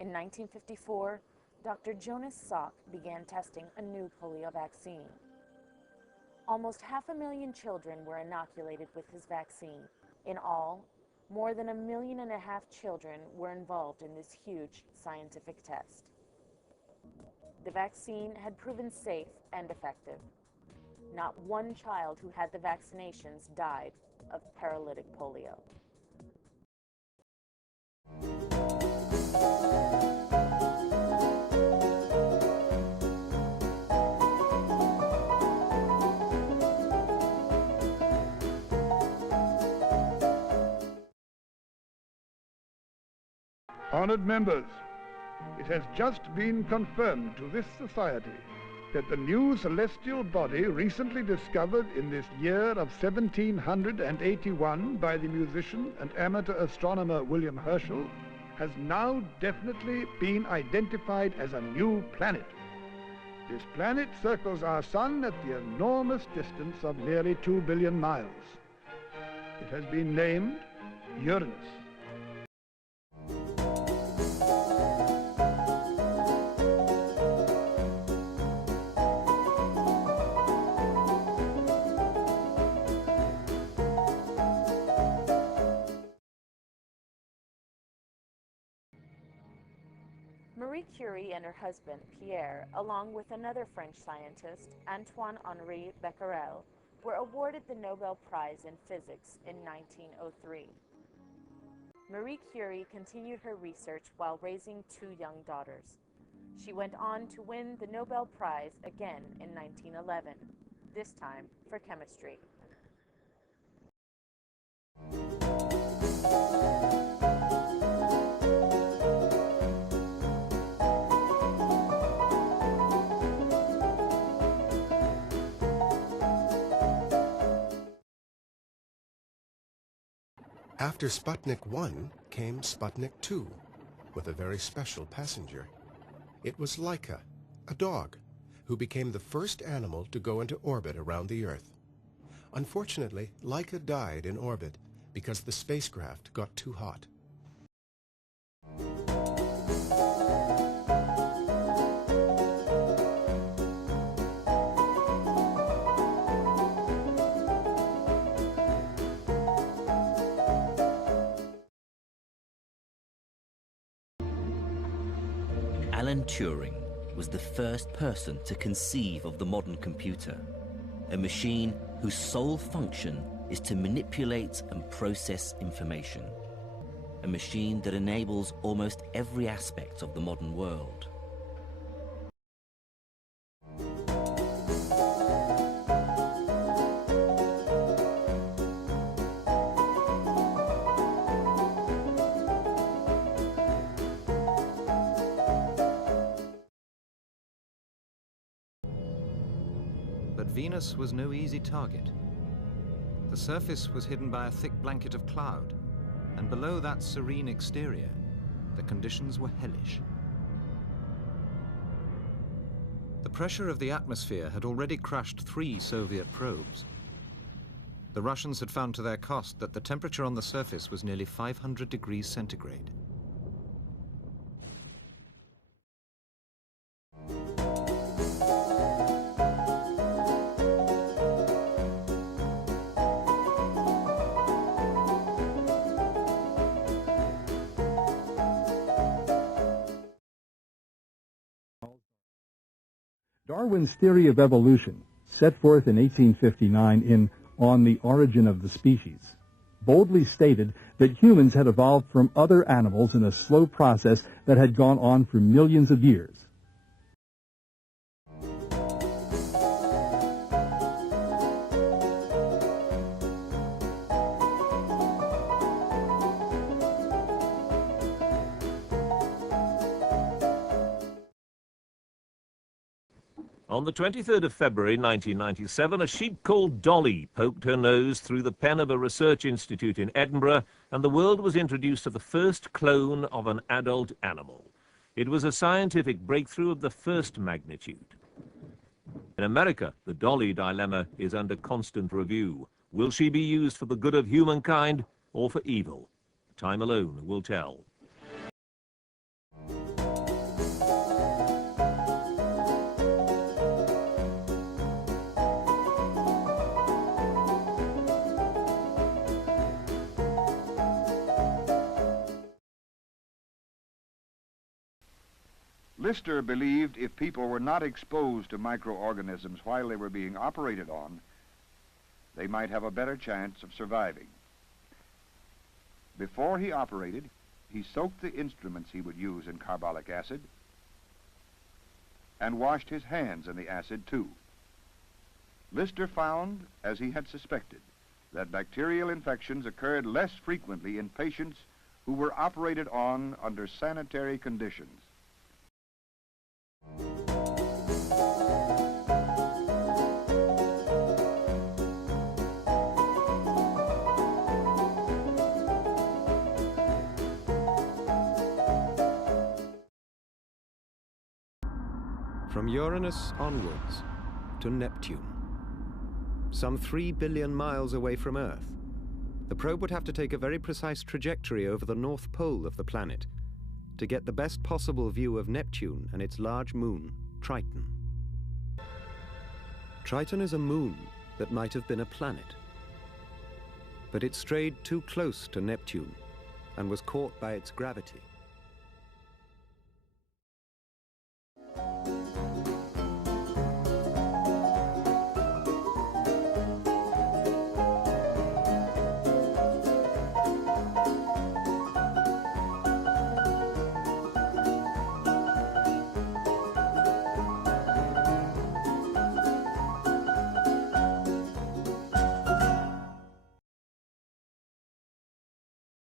In 1954, Dr. Jonas Salk began testing a new polio vaccine. Almost 500,000 children were inoculated with his vaccine. In all, more than 1.5 million children were involved in this huge scientific test. The vaccine had proven safe and effective. Not one child who had the vaccinations died of paralytic polio. Honored members, it has just been confirmed to this society that the new celestial body recently discovered in this year of 1781 by the musician and amateur astronomer William Herschel has now definitely been identified as a new planet. This planet circles our sun at the enormous distance of nearly 2 billion miles. It has been named Uranus. Marie Curie and her husband, Pierre, along with another French scientist, Antoine-Henri Becquerel, were awarded the Nobel Prize in Physics in 1903. Marie Curie continued her research while raising 2 young daughters. She went on to win the Nobel Prize again in 1911, this time for chemistry. After Sputnik 1 came Sputnik 2, with a very special passenger. It was Laika, a dog, who became the first animal to go into orbit around the Earth. Unfortunately, Laika died in orbit because the spacecraft got too hot. Alan Turing was the first person to conceive of the modern computer, a machine whose sole function is to manipulate and process information, a machine that enables almost every aspect of the modern world. But Venus was no easy target. The surface was hidden by a thick blanket of cloud, and below that serene exterior, the conditions were hellish. The pressure of the atmosphere had already crushed 3 Soviet probes. The Russians had found to their cost that the temperature on the surface was nearly 500 degrees centigrade. Darwin's theory of evolution, set forth in 1859 in On the Origin of the Species, boldly stated that humans had evolved from other animals in a slow process that had gone on for millions of years. On the 23rd of February 1997, a sheep called Dolly poked her nose through the pen of a research institute in Edinburgh, and the world was introduced to the first clone of an adult animal. It was a scientific breakthrough of the first magnitude. In America, the Dolly dilemma is under constant review. Will she be used for the good of humankind or for evil? Time alone will tell. Lister believed if people were not exposed to microorganisms while they were being operated on, they might have a better chance of surviving. Before he operated, he soaked the instruments he would use in carbolic acid and washed his hands in the acid too. Lister found, as he had suspected, that bacterial infections occurred less frequently in patients who were operated on under sanitary conditions. From Uranus onwards to Neptune, some 3 billion miles away from Earth, the probe would have to take a very precise trajectory over the north pole of the planet to get the best possible view of Neptune and its large moon, Triton. Triton is a moon that might have been a planet, but it strayed too close to Neptune and was caught by its gravity.